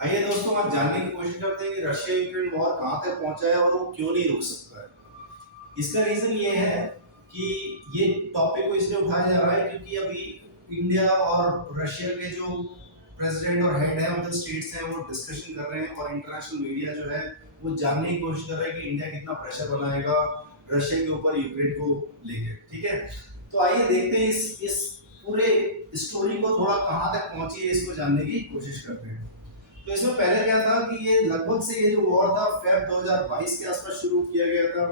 आइए दोस्तों, आप जानने की कोशिश करते हैं कि रशिया यूक्रेन वॉर कहाँ तक पहुंचा है और वो क्यों नहीं रुक सकता है। इसका रीजन ये है कि ये टॉपिक को इसलिए उठाया जा रहा है क्योंकि अभी इंडिया और रशिया के जो प्रेसिडेंट और हेड है मतलब स्टेट्स हैं वो डिस्कशन कर रहे हैं और इंटरनेशनल मीडिया जो है वो जानने की कोशिश कर रहा है कि इंडिया कितना प्रेशर बनाएगा रशिया के ऊपर यूक्रेन को लेके। ठीक है, तो आइए देखते हैं इस पूरे स्टोरी को थोड़ा कहाँ तक पहुंची है, इसको जानने की कोशिश करते हैं। तो इसमें पहले क्या था कि ये लगभग से ये जो वॉर था फेब 2022 के आसपास शुरू किया गया था।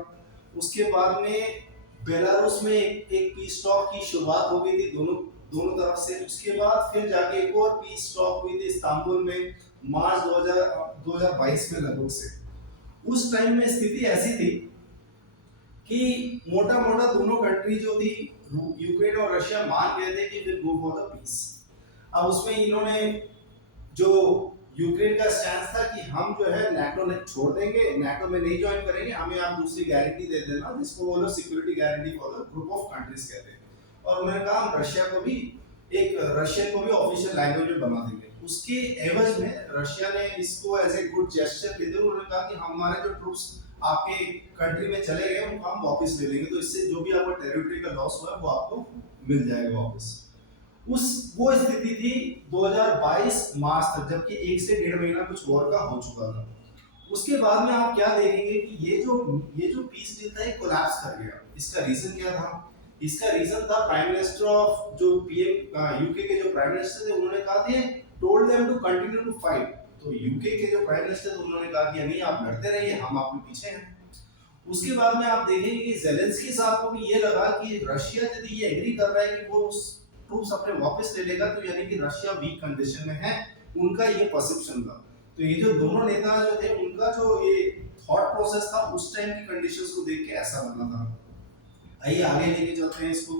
उसके बाद में बेलारूस में एक पीस टॉक की शुरुआत हो गई थी दोनों दोनों तरफ से। उसके बाद फिर जाके एक और पीस टॉक हुई थी इस्तांबुल में मार्च 2022 में लगभग से। उस टाइम में स्थिति ऐसी थी कि मोटा मोटा दोनों कंट्री जो थी यूक्रेन और रशिया मान गए थे कि will go for the peace. अब उसमें इन्होंने जो यूक्रेन का स्टैंड था कि हम जो है नाटो ने छोड़ देंगे, नाटो में नहीं ज्वाइन करेंगे, हमें आप दूसरी गारंटी दे देना जिसको वो लोग security guarantee for the group of countries कहते हैं। और उन्होंने कहा हम रशिया को भी रशियन को भी ऑफिशियल लैंग्वेज में बना देंगे। उसके एवज में रशिया ने इसको एज ए गुड जेस्चर लेते हुए उन्होंने कहा कि हमारे जो ट्रूप्स आपके कंट्री में चले गए उनको हम वापस ले लेंगे, तो इससे जो भी आपको टेरिटरी का लॉस हुआ है वो आपको मिल जाएगा वापस। उस वो स्थिति थी 2022 मार्च तक, जबकि 1 से 1.5 महीना कुछ वॉर का हो चुका था। उसके बाद में आप क्या देखेंगे कि ये जो पीस डील था ये कोलैप्स कर गया। इसका रीजन क्या था? इसका रीजन था प्राइम मिनिस्टर ऑफ जो पीएम यूके के जो प्राइम मिनिस्टर थे उन्होंने कहा they told them to continue to fight. तो यूके के जो प्राइम मिनिस्टर थे उन्होंने कहा कि नहीं, आप लड़ते रहिए, हम आपके पीछे हैं। उसके बाद में आप देखेंगे कि जेलेंस्की साहब को भी ये लगा कि रशिया यदि ये एग्री कर रहा है कि वो उस ट्रूप्स अपने वापस ले लेगा तो यानी कि रशिया वीक कंडीशन में है, उनका ये परसेप्शन था। तो ये जो दोनों नेता जो थे उनका जो ये थॉट प्रोसेस था उस टाइम की कंडीशंस को देख के ऐसा बना था। आइए आगे लेके चलते हैं इसको।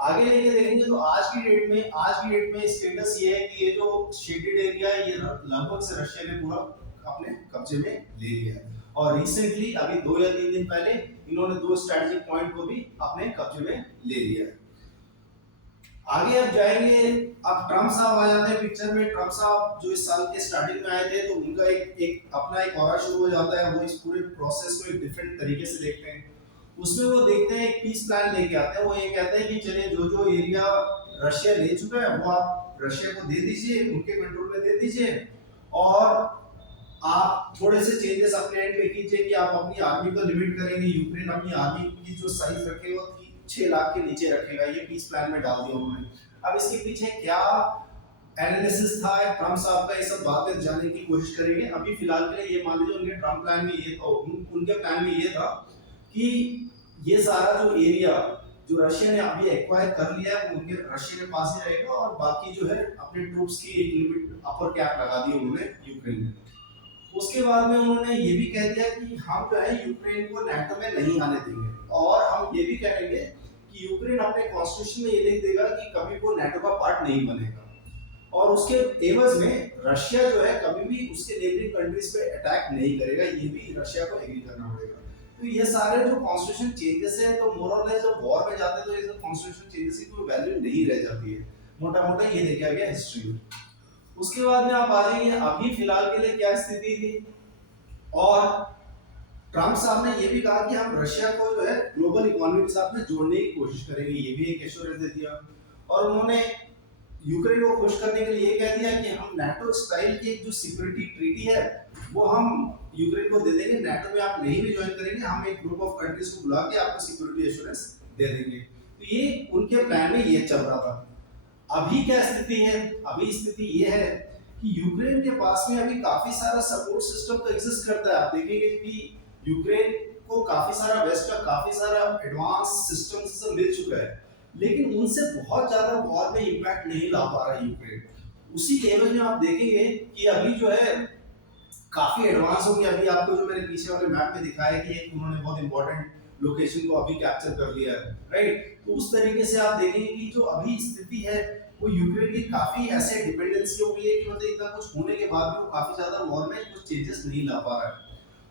आगे लेके देखेंगे तो आज की डेट में स्टेटस ये है कि ये जो शेडेड एरिया है ये लगभग से रशिया ने पूरा अपने कब्जे में ले लिया है। और रिसेंटली अभी 2 या 3 दिन पहले इन्होंने 2 स्ट्रेटेजिक पॉइंट को भी अपने कब्जे में ले लिया है। आगे अब जाएंगे, अब ट्रम्प साहब आ जाते हैं पिक्चर में। ट्रम्प साहब जो इस साल के स्टार्टिंग में आए थे तो उनका एक ऑरा शुरू हो जाता है। वो इस पूरे प्रोसेस को एक डिफरेंट तरीके से देखते हैं। उसमें वो देखते हैं एक पीस प्लान लेके आते हैं। वो ये कहते हैं कि चलिए जो जो एरिया रशिया ले चुका है वो आप रशिया को दे दीजिए, उनके कंट्रोल में दे दीजिए, और आप थोड़े से चेंजेस अपने एंड पे कीजिए कि आप अपनी आर्मी को लिमिट करेंगे। यूक्रेन अपनी आर्मी की जो साइज रखेगा वो 6 लाख के नीचे रखेगा। ये पीस प्लान में डाल दिया उन्होंने। अब इसके पीछे क्या एनालिसिस था ट्रम्प साहब का, ये सब बातें जानने की कोशिश करेंगे। अभी फिलहाल के लिए ये मान लीजिए उनके ट्रम्प प्लान में ये था, उनके प्लान में ये था कि ये सारा जो एरिया जो रशिया ने अभी एक्वायर कर लिया है वो उनके रशिया के पास ही रहेगा, और बाकी जो है अपने ट्रूप्स की एक लिमिट अपर कैप लगा दी उन्होंने यूक्रेन में। उसके बाद में उन्होंने ये भी कह दिया कि हम जो है यूक्रेन को नाटो में नहीं आने देंगे, और हम ये भी कहेंगे कि यूक्रेन अपने कॉन्स्टिट्यूशन में ये लिख देगा कि कभी वो नाटो का पार्ट नहीं बनेगा, और उसके एवज में रशिया जो है कभी भी उसके नेबरिंग कंट्रीज पे अटैक नहीं करेगा। ये भी रशिया को एग्री करना पड़ेगा। तो ये सारे जो कॉन्स्टिट्यूशन चेंजेस हैं, तो मोर और लेस जब वॉर में जाते हैं तो ये सब कॉन्स्टिट्यूशन चेंजेस की कोई वैल्यू नहीं रह जाती है। मोटा मोटा ये देखा गया हिस्ट्री में। उसके बाद में आप आ जाइए अभी फिलहाल के लिए क्या स्थिति थी। और ट्रम्प साहब ने ये भी कहा कि हम रशिया को जो है ग्लोबल इकोनॉमी के साथ में जोड़ने की कोशिश करेंगे, ये भी एक एश्योरेंस दे दिया। और उन्होंने यूक्रेन को खुश करने के लिए कह दिया कि हम नाटो स्टाइल की जो सिक्योरिटी ट्रीटी है वो हम यूक्रेन को दे देंगे। नाटो में आप नहीं भी ज्वाइन करेंगे, हम एक ग्रुप ऑफ कंट्रीज को बुला के आपको सिक्योरिटी एश्योरेंस दे देंगे। तो ये उनके प्लान में ये चल रहा था। अभी क्या स्थिति है? अभी स्थिति ये है कि यूक्रेन के पास में अभी काफी सारा सपोर्ट सिस्टम तो एग्जिस्ट करता है। आप देखेंगे कि यूक्रेन को काफी सारा वेस्ट का काफी सारा एडवांस सिस्टम से मिल चुका है, लेकिन उनसे बहुत ज्यादा वॉर में इंपैक्ट नहीं ला पा रहा यूक्रेन। उसी के एवज में आप देखेंगे कि अभी जो है काफी एडवांस हो गया। अभी आपको जो मैंने पीछे वाले मैप में दिखाया कि उन्होंने बहुत इंपॉर्टेंट लोकेशन को अभी कैप्चर कर लिया है, राइट। तो उस तरीके से आप देखेंगे कि जो अभी स्थिति है वो यूक्रेन की काफी ऐसे डिपेंडेंसी हो गई है कि मतलब इतना कुछ होने के बाद भी वो काफी ज्यादा वॉर में कुछ चेंजेस नहीं ला पा रहा है।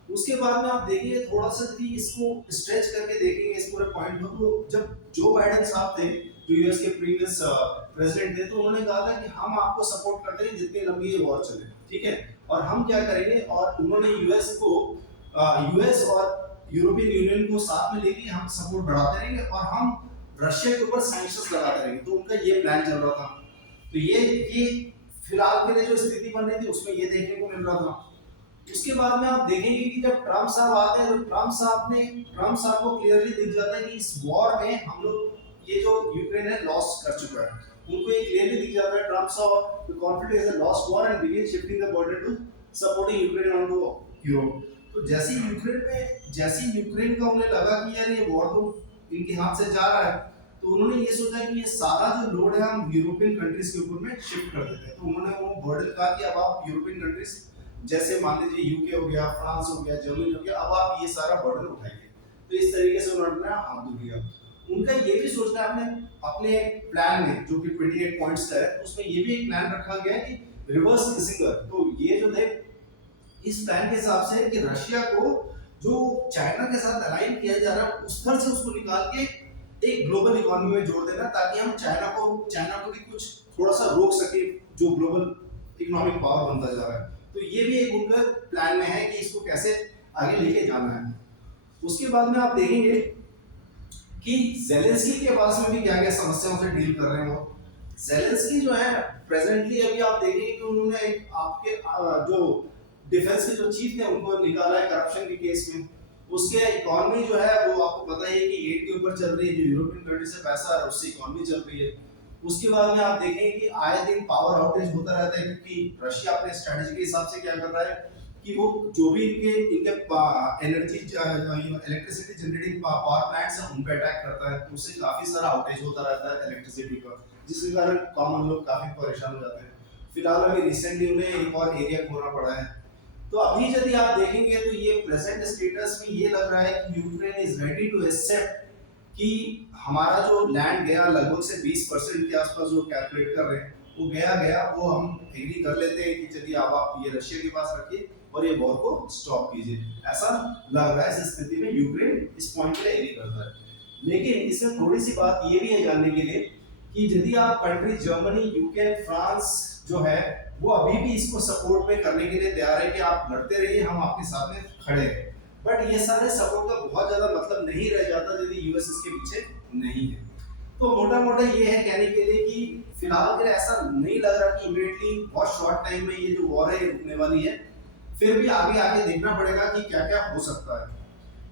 उसके बाद में आप देखेंगे थोड़ा सा यदि इसको स्ट्रेच करके देखेंगे इस पूरे पॉइंट को, तो जब जो बाइडेन साहब थे जो यूएस के प्रीवियस प्रेसिडेंट थे, तो उन्होंने कहा था कि हम आपको सपोर्ट करते हैं जितनी लंबी ये वॉर चले, ठीक है, और हम क्या करेंगे, और उन्होंने यूएस और यूरोपियन यूनियन को साथ में लेके हम सपोर्ट बढ़ाते रहेंगे और हम रशिया के ऊपर सैंक्शंस लगाते रहेंगे। तो उनका ये प्लान चल रहा था। तो ये फिलहाल के लिए जो स्थिति बन रही थी उसमें ये देखने को मिल रहा था। उसके बाद में आप देखेंगे कि जब ट्रम्प साहब आते हैं तो ट्रम्प साहब को क्लियरली दिख जाता है कि इस वॉर में हम लोग ये जो यूक्रेन है लॉस कर चुका है। उनको ये क्लियरली दिख जाता है, ट्रम्प साहब the conflict is a lost war and begin shifting the burden to supporting Ukraine on to Europe. तो जैसे ही यूक्रेन का उन्हें लगा कि यार ये वॉर तो इनके हाथ से जा रहा है, तो उन्होंने ये सोचा कि ये सारा जो लोड है हम यूरोपियन कंट्रीज के ऊपर में शिफ्ट कर देते हैं। तो उन्होंने वो बर्डन कहा कि अब आप यूरोपियन कंट्रीज जैसे मान लीजिए यूके हो गया, फ्रांस हो गया, जर्मनी हो गया, अब आप ये सारा बर्डन उठाइए। तो इस तरीके से उन्होंने हाथ धो दिया। उनका ये भी सोचना है अपने प्लान में जो कि 28 पॉइंट्स का है, उसमें ये भी एक प्लान रखा गया है कि रिवर्स किसिंगर। तो ये जो थे इस प्लान के हिसाब से कि रशिया को जो चाइना के साथ अलाइन किया जा रहा है उस पर से उसको निकाल के एक ग्लोबल इकोनॉमी में जोड़ देना, ताकि हम चाइना को भी कुछ थोड़ा सा रोक सके जो ग्लोबल इकोनॉमिक पावर बनता जा रहा है। तो ये भी एक उनका प्लान में है कि इसको कैसे आगे लेके जाना है। उसके बाद में आप देखेंगे कि ज़ेलेंस्की के पास में भी क्या क्या समस्याओं से डील कर रहे हैं वो। ज़ेलेंस्की जो है प्रेजेंटली अभी आप देखेंगे कि उन्होंने आपके जो डिफेंस के जो चीफ थे उनको निकाला है करप्शन के केस में। उसके इकोनॉमी जो है वो आपको पता ही है कि एड के ऊपर चल रही है, जो यूरोपियन कंट्री से पैसा आ रहा है उससे इकोनॉमी चल रही है। उसके बाद में आप देखेंगे कि आए दिन पावर आउटेज होता रहता है, क्योंकि रशिया अपने स्ट्रेटजी के हिसाब से क्या कर रहा है कि वो जो भी इनके energy electricity generating power plants हैं उन पे अटैक करता है। तो उससे काफी सारा आउटेज होता रहता है इलेक्ट्रिसिटी का, जिसके कारण कॉमन लोग काफी परेशान हो जाते हैं। फिलहाल अभी रिसेंटली उन्हें एक और एरिया खोना पड़ा है। तो अभी यदि आप देखेंगे तो ये प्रेजेंट स्टेटस में ये लग रहा है कि Ukraine is ready to accept कि हमारा जो लैंड गया लगभग से 20% के आसपास जो कैलकुलेट कर रहे हैं वो गया वो हम एग्री कर लेते हैं कि चलिए अब आप ये रशिया के पास रखिए और ये वॉर को स्टॉप कीजिए। ऐसा लग रहा है इस स्थिति में यूक्रेन इस पॉइंट पे एग्री करता है। लेकिन इसमें थोड़ी सी बात ये भी है जानने के लिए कि यदि आप कंट्री जर्मनी, यूके, फ्रांस जो है वो अभी भी इसको सपोर्ट में करने के लिए तैयार है कि आप लड़ते रहिए, हम आपके साथ में खड़े हैं। बट ये सारे सपोर्ट का बहुत ज्यादा मतलब नहीं रह जाता यदि यूएस इसके पीछे नहीं है। तो मोटा मोटा ये है कहने के लिए कि फिलहाल के लिए ऐसा नहीं लग रहा कि इमीडिएटली बहुत शॉर्ट टाइम में ये जो वॉर है रुकने वाली है। फिर भी आगे देखना पड़ेगा कि क्या क्या हो सकता है।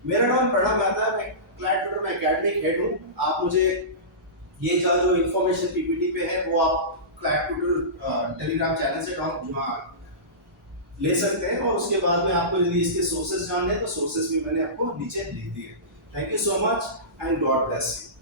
मेरा नाम प्रणव मेहता है, मैं क्लैड ट्यूटर में एकेडमिक हेड हूँ। आप मुझे ये जो इन्फॉर्मेशन पीपीटी पे है वो आप क्लैड ट्यूटर टेलीग्राम चैनल से ले सकते हैं, और उसके बाद में आपको यदि इसके सोर्सेज जानने हैं तो सोर्सेज भी मैंने आपको नीचे लिख दिए। Thank you so much and God bless you.